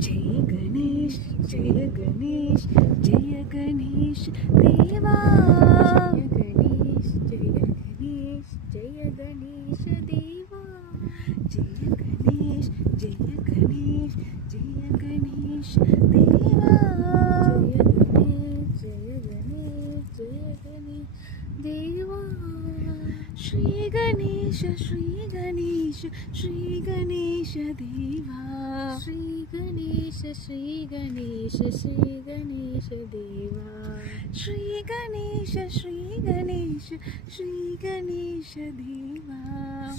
जय गणेश जय गणेश जय गणेश देवा जय गणेश जय गणेश जय गणेश देवा जय गणेश जय गणेश जय गणेश देवा जय गणेश जय गणेश जय गणेश देवा श्री गणेश श्री गणेश श्री गणेश देवा श्री गणेश श्री गणेश श्री गणेश देवा श्री गणेश श्री गणेश श्री गणेश देवा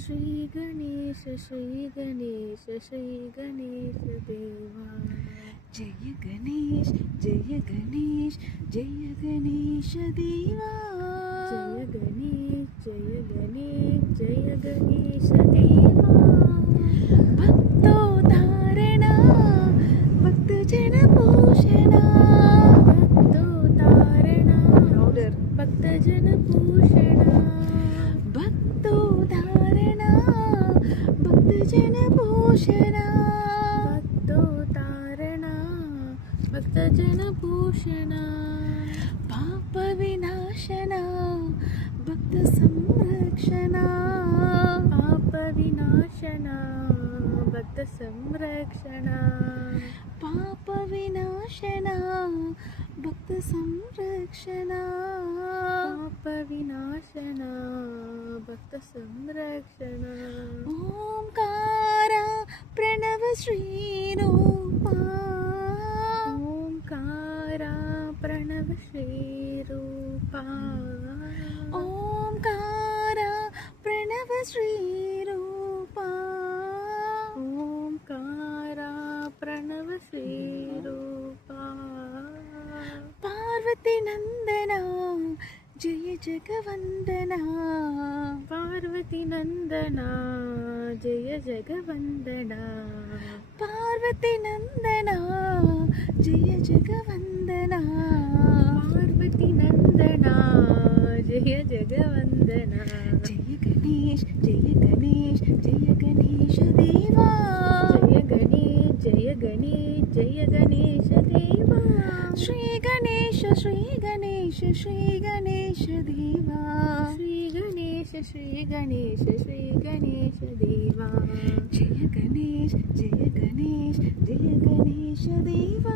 श्री गणेश श्री गणेश श्री गणेश देवा जय गणेश जय गणेश जय गणेश देवा जय गणेश जय गणेश जय गणेश देवा भक्तोद्धारणा भक्तजन पोषणा भक्तोद्धारणा भक्तजन पोषणा भक्तोद्धारणा भक्तजन पोषणा भक्तोद्धारणा भक्तजन पोषणा पाप विनाशना भक्त संरक्षणा पाप विनाशना भक्त संरक्षणा पाप विनाशना भक्त संरक्षणा पाप विनाशना भक्त संरक्षणा ओंकारा प्रणव श्री रूपा ओंकारा प्रणव श्री रूपा ओंकारा प्रणव श्री रूपा ओंकारा प्रणव श्री रूपा पार्वती नंदना जय जगवंदना पार्वती नंदना जय जगवंदना पार्वती नंदना जय जगवंदना पार्वती नंदना जय जगवंदना जय गणेश जय गणेश जय गणेश देवा जय गणेश जय गणेश जय गणेश देवा श्री गणेश श्री गणेश श्री गणेश देवा श्री गणेश श्री गणेश श्री गणेश देवा जय गणेश जय गणेश जय गणेश देवा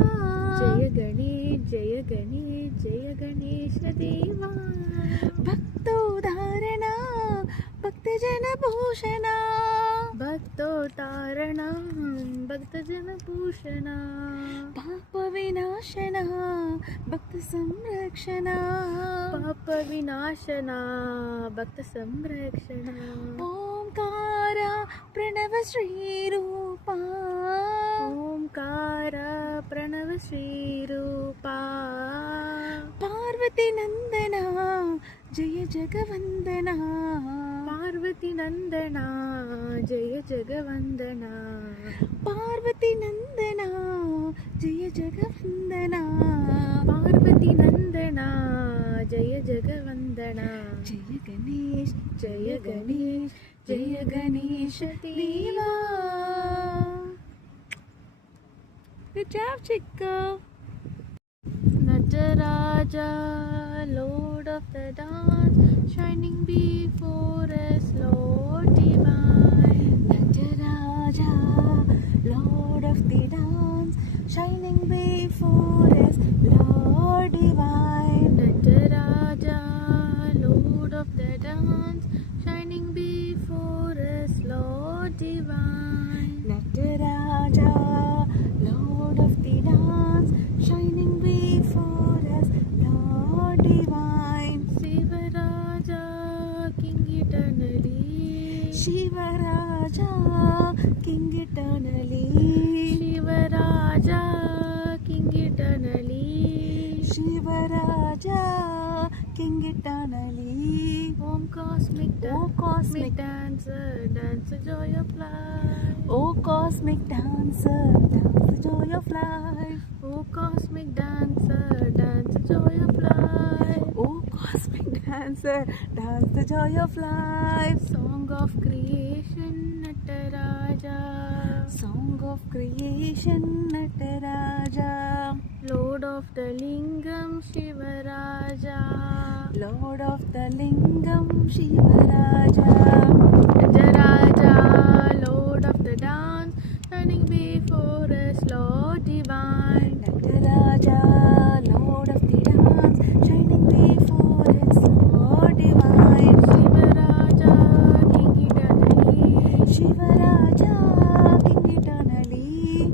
जय गणेश जय गणेश जय गणेश देवा भक्तोद्धारणा भक्तजन पोषणा भक्तोद्धारणा भक्तजन पोषणा पाप विनाशना भक्त संरक्षणा पाप विनाशना भक्त संरक्षणा ओंकारा प्रणव श्री रूपा ओंकारा प्रणव श्री रूपा पार्वती नंदना जय जगवंदना पार्वती नंदना जय जगवंदना पार्वती नंदना जय जगवंदना पार्वती नंदना जय जगवंदना जय गणेश जय गणेश जय गणेश देवा Good job, Chico. Nataraja, Lord of the dance, shining before us, Lord divine. Nataraja, Lord of the dance, shining before us, Lord divine. Nataraja, Lord of the dance, shining before us, Lord divine. Nataraja, Lord of the dance, shining before us, Lord divine. Shivaraja, King eternally. Shivaraja, King eternally. Shivaraja, King eternally. Shivaraja, King eternally. Om cosmic dancer, dance the joy of life. Oh cosmic dancer, dance the joy of life. Oh cosmic dancer, dance the joy of life. Oh cosmic dancer, dance the joy of life. Song of creation, Nataraja. Song of creation, Nataraja. Lingam Shivaraja. Lord of the Lingam Shivaraja. Nataraja, Lord of the dance, standing before us, Lord divine. Nataraja, Lord of the dance, shining before us, Lord divine. Shivaraja, King eternally. Shivaraja, King eternally.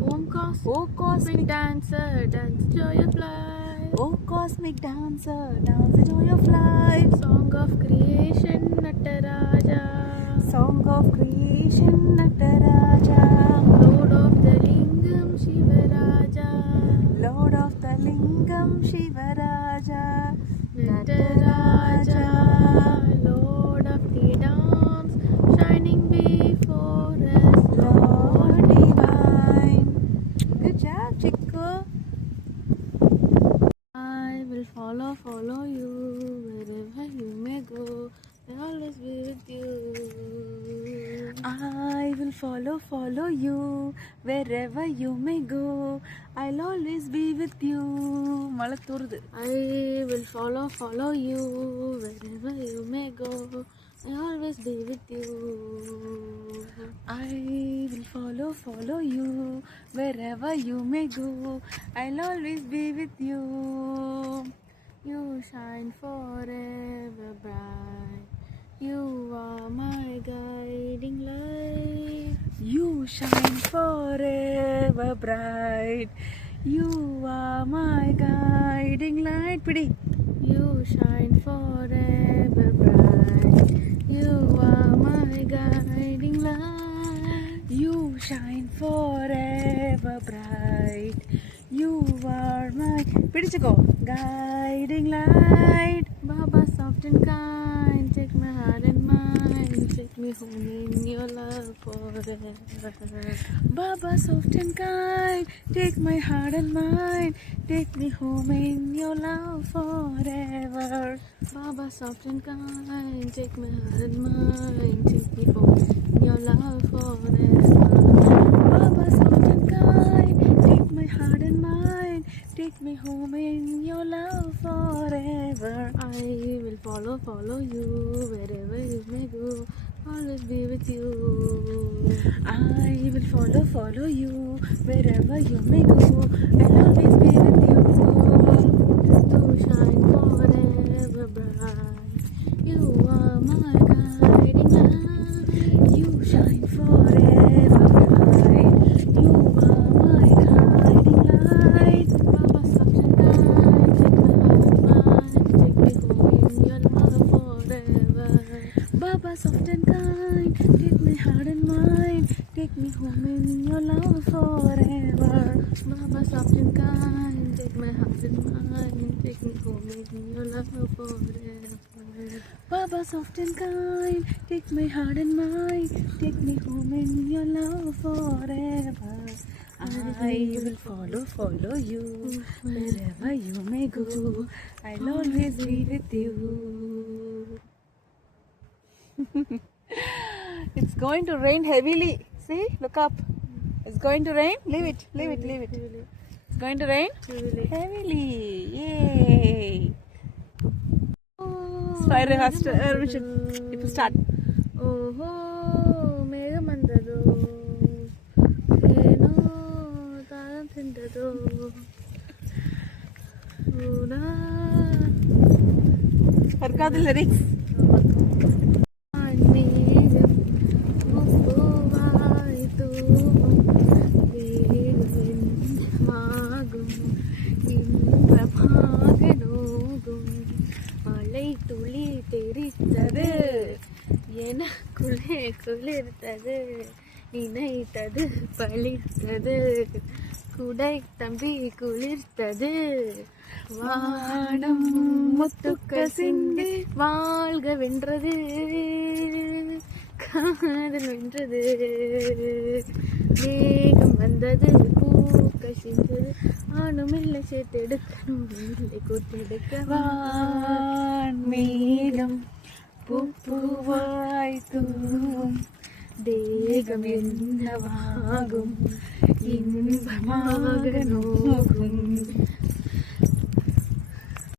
Oh cosmic dancer, dance joy of life. Oh cosmic dancer, dance the joy of life. Song of creation, Nataraja. Song of creation, Nataraja. Lord of the Lingam Shivaraja. Lord of the Lingam Shivaraja. Nataraja, Lord of the dance, shining before us, Lord divine. Good job, Chico. I will follow you wherever you may go. I'll always be with you. I will follow you wherever you may go. I'll always be with you. Malaturdu. I will follow you wherever you may go. I'll always be with you. I will follow you wherever you may go. I'll always be with you. You shine forever bright. You are my guiding light. You shine forever bright. You are my guiding light. Pidi. You shine forever bright. You are my guiding light. You shine forever bright. You are my pidichuko guiding light. Baba soft and kind, take my heart and mind, take me home in your love forever. Baba soft and kind, take my heart and mind, take me home in your love forever. Baba soft and kind, take my heart and mind, take me home in your love forever. Baba soft and kind, take my heart and mind, take me home in your love forever. I will follow you wherever you may go, always be with you. I will follow you wherever you may go. I'll always be with you. You shine forever bright. You are my guiding light. You shine forever bright. You are my guiding light. Baba soft and kind, take my heart and mind, take me home in your love forever. Baba soft and kind, take my heart and mind, take me home in your love forever. Baba soft and kind, take my heart and mind, take me home in your love forever. Baba soft and kind, take my heart and mind, take me home in your love forever. I will follow you wherever you may go. I'll always be with you. It's going to rain heavily. See, look up. It's going to rain. Leave it. It's going to rain heavily. Yay! Spider has to. It will start. ಓಹೋ ಮೇಘಮಂದದು ಏನೋ ತಾಳಂ ತಿಂದದು Forgot the lyrics. ಮೇಘಂ ಮುಪ್ಪುವಾಯಿತು வேகமென்றமாகும் இன்பமாக நோகும் மழை துளி தெரித்தது எனக்குள்ளே குளிர்த்தது நினைத்தது பழித்தது குடை தம்பி குளிர்த்தது வானம் முத்துக்க சிந்தி வாழ்க வென்றது காதல் வென்றது மேகம் வந்தது பூக்க சிந்தது ஆணும் இல்லை சேர்த்தெடுக்கணும் இல்லை கொத்தெடுக்க மேகம் பூவாய் தூவும் தேகம் என்னவாகும் இன்பமாக நோகும்